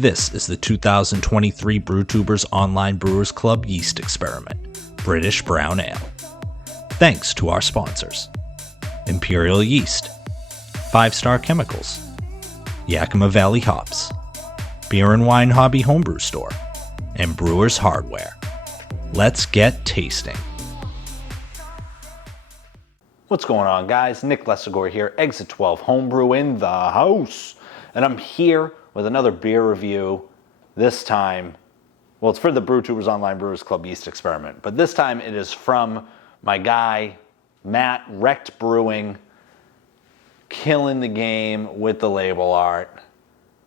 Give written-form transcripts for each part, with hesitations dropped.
This is the 2023 Brewtubers Online Brewers Club Yeast Experiment, British Brown Ale. Thanks to our sponsors: Imperial Yeast, 5 Star Chemicals, Yakima Valley Hops, Beer and Wine Hobby Homebrew Store, and Brewers Hardware. Let's get tasting. What's going on, guys? Nick Lessigore here, Exit 12 Homebrew in the house. And I'm here with another beer review. This time, well, it's for the Brewtubers Online Brewers Club Yeast Experiment, but this time it is from my guy, Matt, Wrecked Brewing, killing the game with the label art.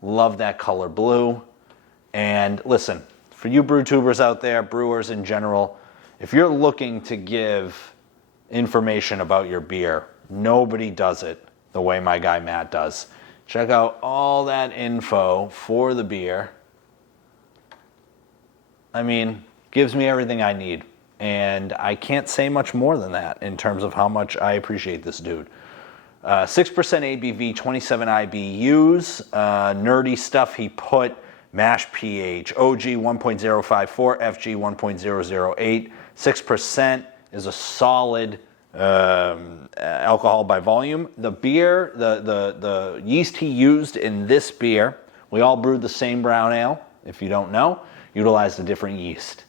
Love that color blue. And listen, for you Brewtubers out there, brewers in general, if you're looking to give information about your beer, nobody does it the way my guy Matt does. Check out all that info for the beer. I mean, gives me everything I need. And I can't say much more than that in terms of how much I appreciate this dude. 6% ABV, 27 IBUs, nerdy stuff he put, mash pH, OG 1.054, FG 1.008, 6% is a solid alcohol by volume. The beer, the yeast he used in this beer, we all brewed the same brown ale, if you don't know, utilized a different yeast.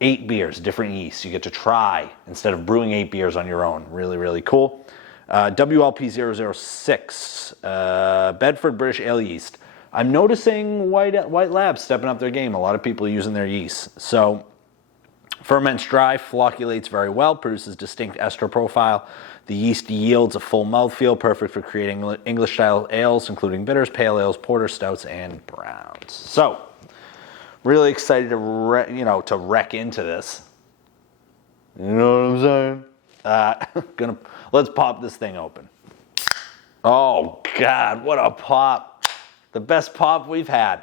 8 beers, different yeasts. You get to try instead of brewing 8 beers on your own. Really, really cool. WLP006, Bedford British Ale Yeast. I'm noticing White Labs stepping up their game. A lot of people are using their yeast. So, ferments dry, flocculates very well, produces distinct ester profile. The yeast yields a full mouthfeel, perfect for creating English-style ales, including bitters, pale ales, porters, stouts, and browns. So, really excited to wreck into this. You know what I'm saying? Let's pop this thing open. Oh God, what a pop! The best pop we've had.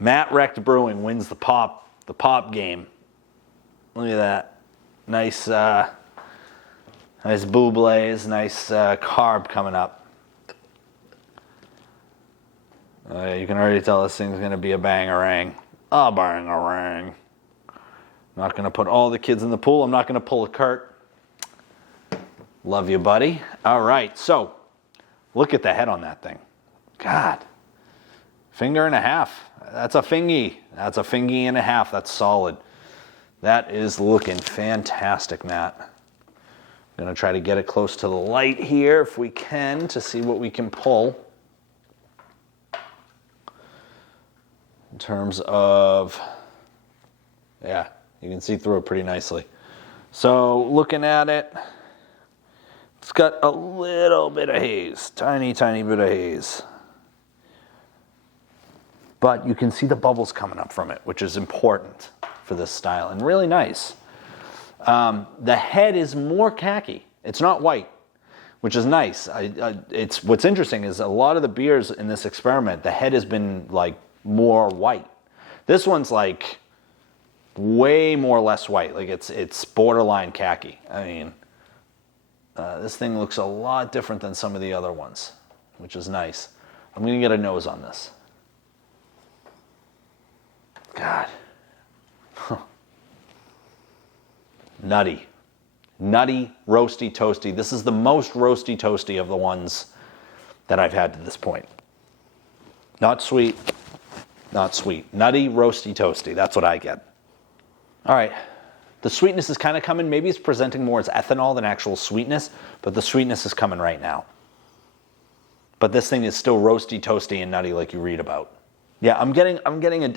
Matt Wrecked Brewing wins the pop game. Look at that. Nice bublaze, nice carb coming up. You can already tell this thing's gonna be a bangarang. A bangarang. Not gonna put all the kids in the pool. I'm not gonna pull a Kurt. Love you, buddy. All right, so look at the head on that thing. God. Finger and a half. That's a fingy. That's a fingy and a half. That's solid. That is looking fantastic, Matt. I'm going to try to get it close to the light here if we can to see what we can pull. In terms of, yeah, you can see through it pretty nicely. So looking at it, it's got a little bit of haze. Tiny, tiny bit of haze. But you can see the bubbles coming up from it, which is important for this style and really nice. The head is more khaki. It's not white, which is nice. It's what's interesting is a lot of the beers in this experiment, the head has been like more white. This one's like way more less white. Like it's borderline khaki. I mean, this thing looks a lot different than some of the other ones, which is nice. I'm gonna get a nose on this. God. Huh. Nutty, roasty, toasty. This is the most roasty, toasty of the ones that I've had to this point. Not sweet, not sweet. Nutty, roasty, toasty. That's what I get. All right. The sweetness is kind of coming. Maybe it's presenting more as ethanol than actual sweetness, but the sweetness is coming right now. But this thing is still roasty, toasty, and nutty like you read about. Yeah, I'm getting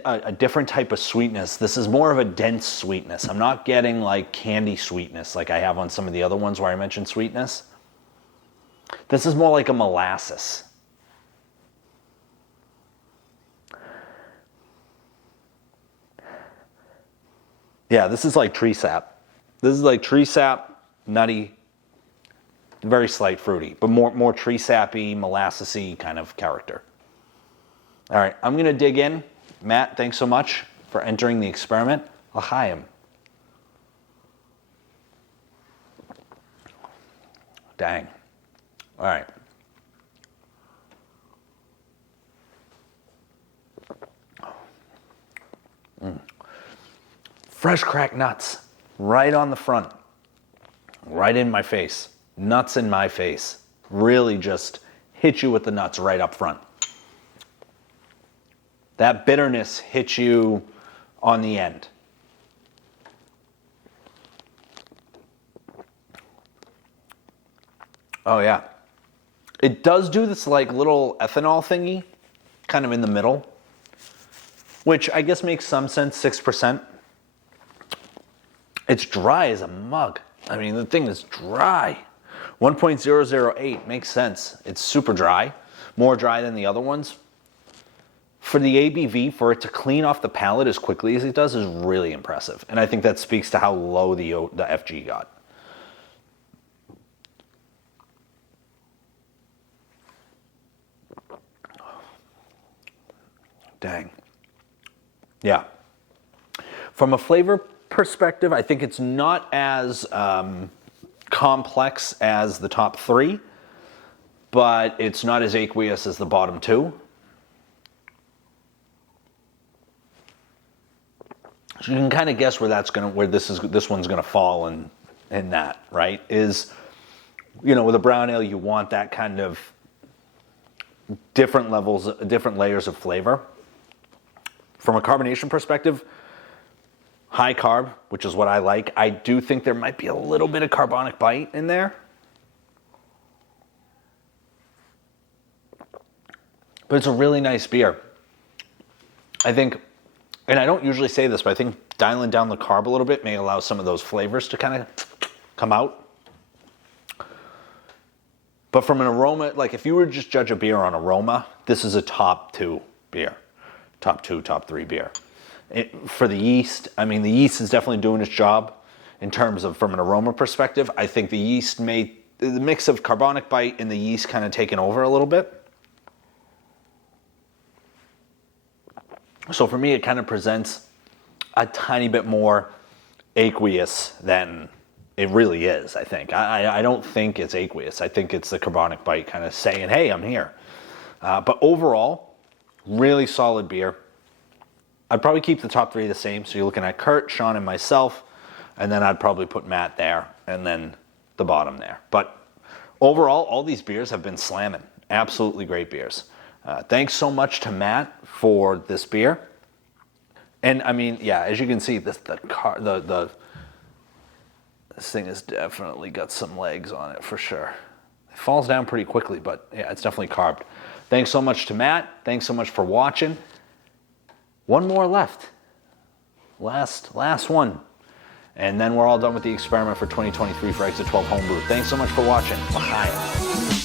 a different type of sweetness. This is more of a dense sweetness. I'm not getting like candy sweetness like I have on some of the other ones where I mentioned sweetness. This is more like a molasses. Yeah, this is like tree sap. This is like tree sap, nutty, very slight fruity, but more tree sappy, molassesy kind of character. All right, I'm gonna dig in. Matt, thanks so much for entering the experiment. L'chaim. Dang. All right. Fresh cracked nuts right on the front, right in my face. Nuts in my face. Really just hit you with the nuts right up front. That bitterness hits you on the end. Oh yeah. It does do this like little ethanol thingy, kind of in the middle, which I guess makes some sense, 6%. It's dry as a mug. I mean, the thing is dry. 1.008 makes sense. It's super dry, more dry than the other ones. For the ABV, for it to clean off the palate as quickly as it does is really impressive. And I think that speaks to how low the FG got. Dang. Yeah. From a flavor perspective, I think it's not as complex as the top three, but it's not as aqueous as the bottom two. So you can kind of guess where this one's gonna fall in that, right? Is, you know, with a brown ale, you want that kind of different levels, different layers of flavor. From a carbonation perspective, high carb, which is what I like. I do think there might be a little bit of carbonic bite in there. But it's a really nice beer. I think, and I don't usually say this, but I think dialing down the carb a little bit may allow some of those flavors to kind of come out. But from an aroma, like if you were to just judge a beer on aroma, this is a top two beer. Top two, top three beer. For the yeast, I mean, the yeast is definitely doing its job in terms of from an aroma perspective. I think the yeast the mix of carbonic bite and the yeast kind of taken over a little bit. So for me, it kind of presents a tiny bit more aqueous than it really is, I think. I don't think it's aqueous. I think it's the carbonic bite kind of saying, hey, I'm here. But overall, really solid beer. I'd probably keep the top three the same. So you're looking at Kurt, Sean, and myself. And then I'd probably put Matt there and then the bottom there. But overall, all these beers have been slamming. Absolutely great beers. Thanks so much to Matt for this beer. And I mean, yeah, as you can see, this thing has definitely got some legs on it for sure. It falls down pretty quickly, but yeah, it's definitely carved. Thanks so much to Matt. Thanks so much for watching. One more left. Last one. And then we're all done with the experiment for 2023 for Exit 12 Homebrew. Thanks so much for watching. Bye.